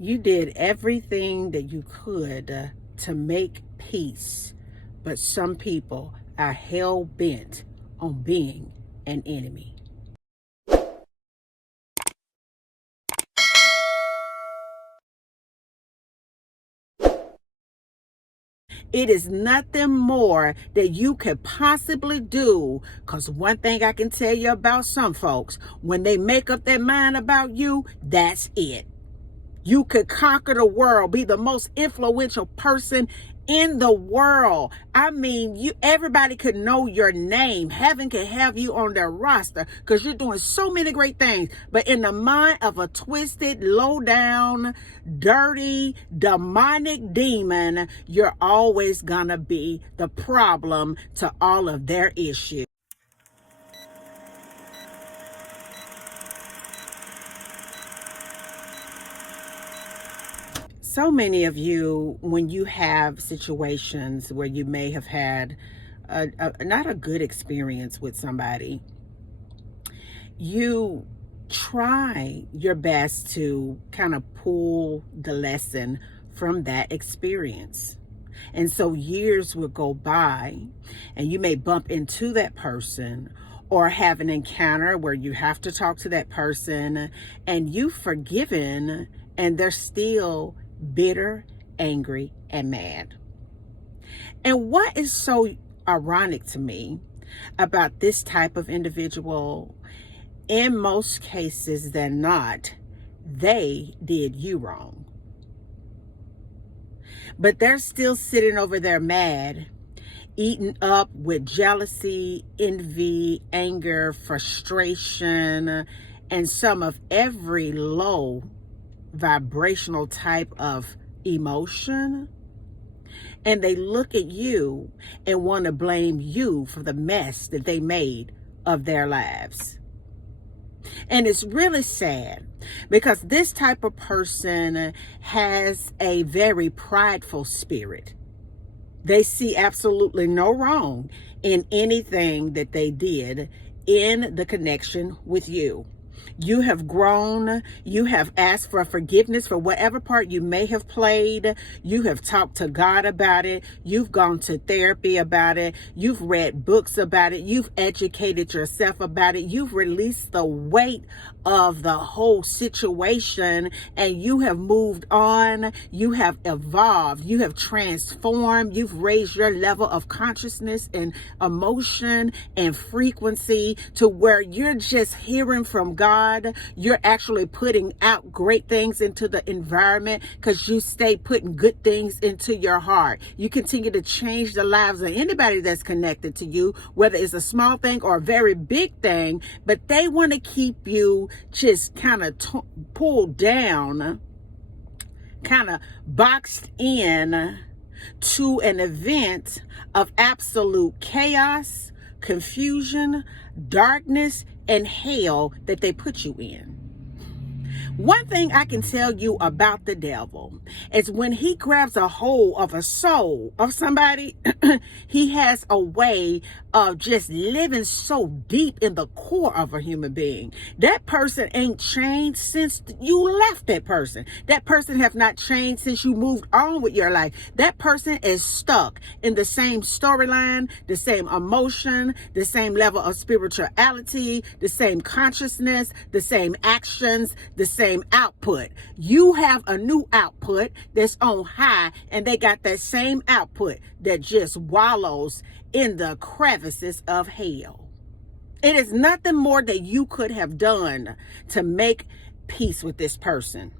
You did everything that you could to make peace, but some people are hell bent on being an enemy. It is nothing more that you could possibly do, because one thing I can tell you about some folks, when they make up their mind about you, that's it. You could conquer the world, be the most influential person in the world. I mean, everybody could know your name. Heaven could have you on their roster because you're doing so many great things. But in the mind of a twisted, low down, dirty, demonic demon, you're always gonna be the problem to all of their issues. So many of when you have situations where you may have had not a good experience with somebody, you try your best to kind of pull the lesson from that experience. And so years will go by and you may bump into that person or have an encounter where you have to talk to that person and you've forgiven and they're still bitter, angry, and mad. And what is so ironic to me about this type of individual, in most cases than not, they did you wrong. But they're still sitting over there mad, eaten up with jealousy, envy, anger, frustration, and some of every low vibrational type of emotion. And they look at you and want to blame you for the mess that they made of their lives. And it's really sad because this type of person has a very prideful spirit. They see absolutely no wrong in anything that they did in the connection with you. You have grown. You have asked for forgiveness for whatever part you may have played. You have talked to God about it. You've gone to therapy about it. You've read books about it. You've educated yourself about it. You've released the weight of the whole situation and you have moved on. You have evolved. You have transformed. You've raised your level of consciousness and emotion and frequency to where you're just hearing from God. You're actually putting out great things into the environment because you stay putting good things into your heart. You continue to change the lives of anybody that's connected to you, whether it's a small thing or a very big thing, but they want to keep you just kind of pulled down, kind of boxed in to an event of absolute chaos, confusion, darkness, and hell that they put you in. One thing I can tell you about the devil is when he grabs a hold of a soul of somebody, he has a way of just living so deep in the core of a human being. That person ain't changed since you left that person. That person have not changed since you moved on with your life. That person is stuck in the same storyline, the same emotion, the same level of spirituality, the same consciousness, the same actions, the same output. You have a new output that's on high and they got that same output that just wallows in the crevices of hell. It is nothing more that you could have done to make peace with this person.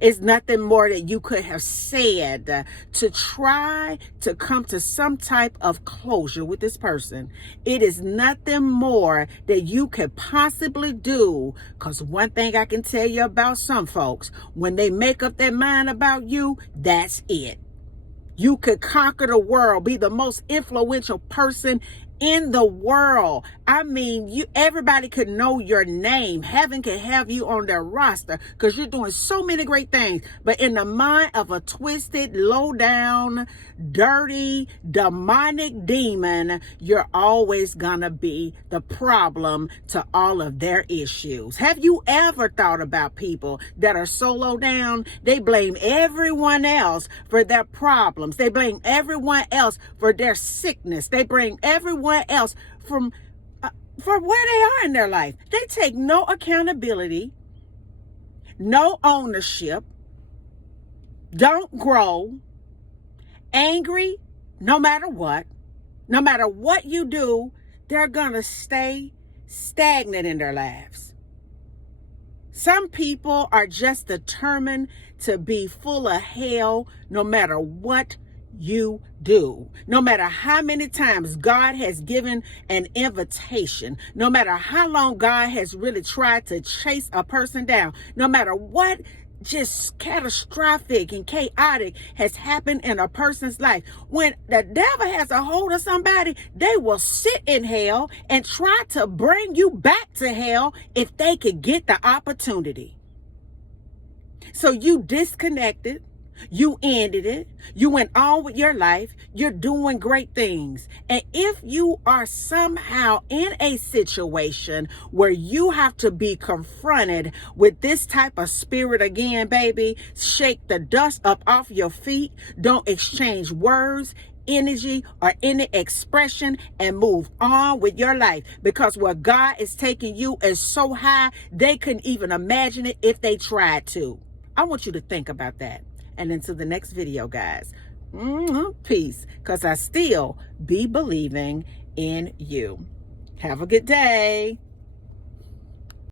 It's nothing more that you could have said to try to come to some type of closure with this person. It is nothing more that you could possibly do, because one thing I can tell you about some folks, when they make up their mind about you, that's it. You could conquer the world, be the most influential person in the world. I mean, everybody could know your name. Heaven can have you on their roster because you're doing so many great things. But in the mind of a twisted, low down, dirty, demonic demon, you're always gonna be the problem to all of their issues. Have you ever thought about people that are so low down? They blame everyone else for their problems. They blame everyone else for their sickness. They blame everyone else for where they are in their life. They take no accountability, no ownership, don't grow, angry no matter what. No matter what you do, they're gonna stay stagnant in their lives. Some people are just determined to be full of hell no matter what you do. No matter how many times God has given an invitation, no matter how long God has really tried to chase a person down, no matter what just catastrophic and chaotic has happened in a person's life, when the devil has a hold of somebody, they will sit in hell and try to bring you back to hell if they could get the opportunity. So you disconnected, you ended it, you went on with your life, you're doing great things. And if you are somehow in a situation where you have to be confronted with this type of spirit again, baby, shake the dust up off your feet. Don't exchange words, energy, or any expression, and move on with your life, because where God is taking you is so high they couldn't even imagine it if they tried to. I want you to think about that. And until the next video, guys, peace, because I still be believing in you. Have a good day.